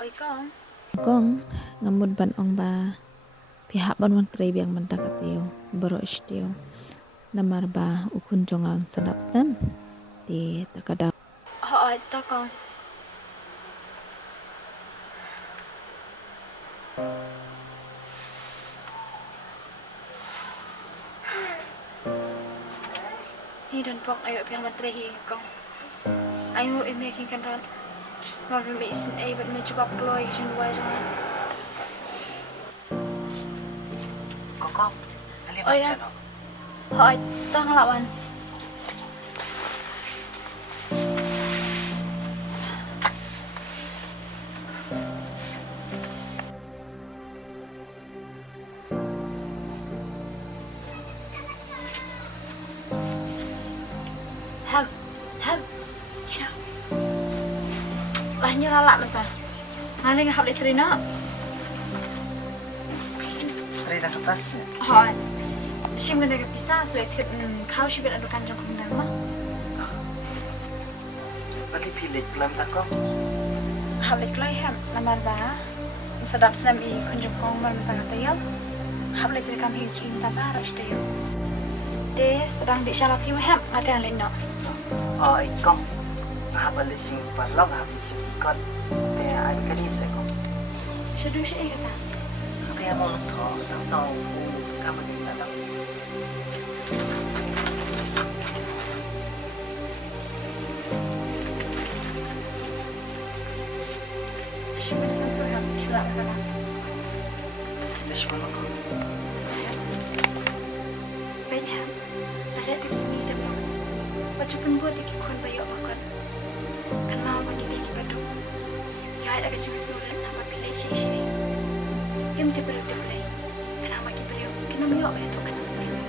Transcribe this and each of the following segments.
Oi kong. Kong ngamud ban ong ba pihak ban wan tray biang ban takateo baro isteo namar ba ukun jongang sadap stem ti takada Oi to kong. Hi dan pok ayo biang ban tray hi kong. Ayo making kan ran. Mal me isin ai bat me coba kloy jing wai jong. Kong, ali Oh, ya. baca no. Oi to ngelawan. Ham. Kino. Lah nyala mentah. Nale ngahap le Trina. Rida kepas. Hai. Shim gonna get pisa so trip kau shi bet adukan jong kum nama. Ali pilih kelam tak kong. Hap le klai ham namar ba. Sedap senam I kunjung kong mar mentah tayo. Hap le trikam hi jing THABAH rush tayo. De sedang di syalaki ham ngate ang leno. Oh, kong. Apa lising parlong, apa lising ikon. Kaya ay kanisa kong. Shadu shi kata. Kaya mo lang to, nasaw ko kaman din talang. Shim gonna sampai ham shula kata. Lising mo lang ko. Baik ham. Ada tips ni dia bilang. Baca pun buat lagi kon bayo makan. Kan mau bagi dia kita tu. Ya ada kecil surat nama pilih sih. Yang diberi diberi. Kenapa kita beli? Kenapa yo bayo tu kan sini.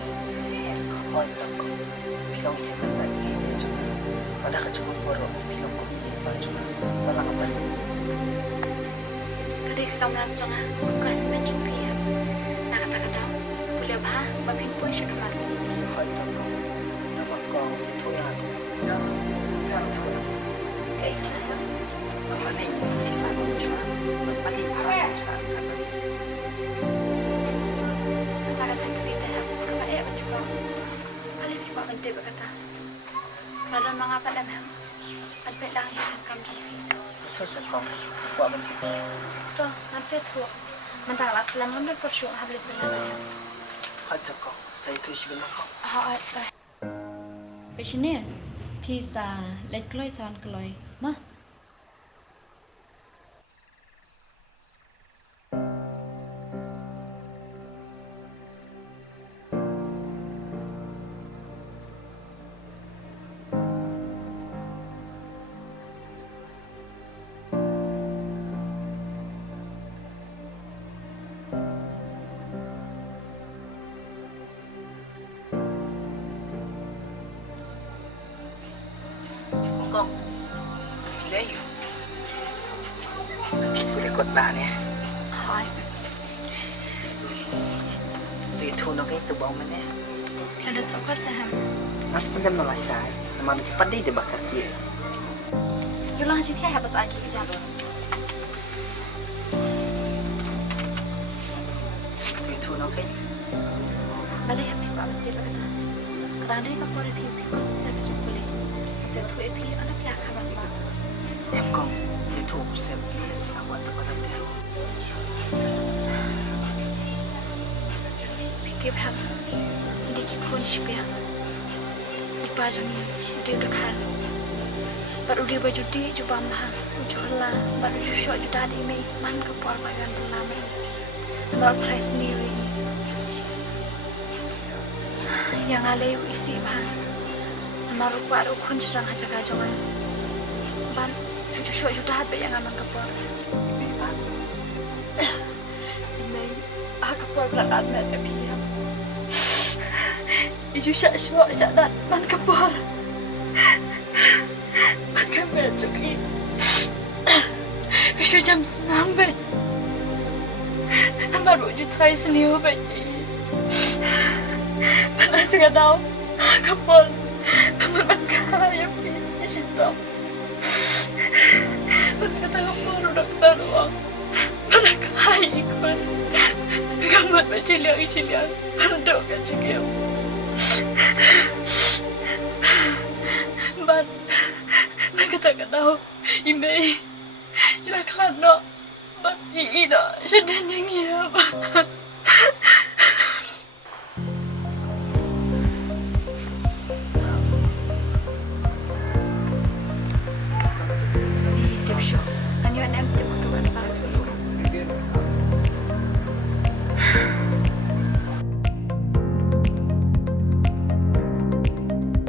Oh, kong. Bilang niya man ba iya cuma. Ada ka cuma puro bilang ko ba cuma. Wala ka balik. Kadai kamu rancang bukan macam dia. Nak kata kata. Boleh bah, babin pun shikhoh. Oh, kong. Nama kong itu yang tu. Yang tu. Eh, kenapa? Mali, ano cuma. Mali, ano sa kanan. Kata kata cerita ham. Kau ayah mencuba. Paling ni buat menteri berkata. Kalau mengapa dah ham? Adbet lang yang kamu jadi. Itu sa kong. Kuha man kita. Tu, nanti tu. Mentang lah selama ni percuma habis benar. Ada kong. Saya tu si benar kong. Ha, ada. Besine, pizza, let kloy sawan kloy. Mah. Kong. Pilih yun. Pilih kot ba niya? Hai. Itu no kayo tubaw man niya. Ada tu kau saham. Mas pandam na siya. Naman pandai di bakar kiri. Julang sih dia habis lagi kerja. Itu no kayo. Balik habis kau ambil dia berkata. Kerana dia kau boleh pergi kau sejak kecil boleh. Saya tu epi anak dia kabar mak. Em kong. Itu usap please. Ako at tapat dia. Tiap hari ini kikun siapa? Di pagi ni dia berkal. Baru dia baju di cuba mah, ujulah. Baru jusuk juda di me man kepal bagian lama. Baru Kharsyntiew ini. Yang alai isi bah. Baru baru kun sedang aja kajongan. Ban jusuk juda hat yang aman kepal. Meban. Ini kepal berat met api. Iju syak dat man kepal. Man kepal cuki. Kesu jam 9 bet. Baru uju Kharsyntiew bet. Mana tengah tahu kepal. Man kaya pergi situ. Man kata kepal dokter doang. sini handuk kan cikgu. Ban, nak kata tahu, ymdei, ila kelan no, ban ii no, sedang yang iya.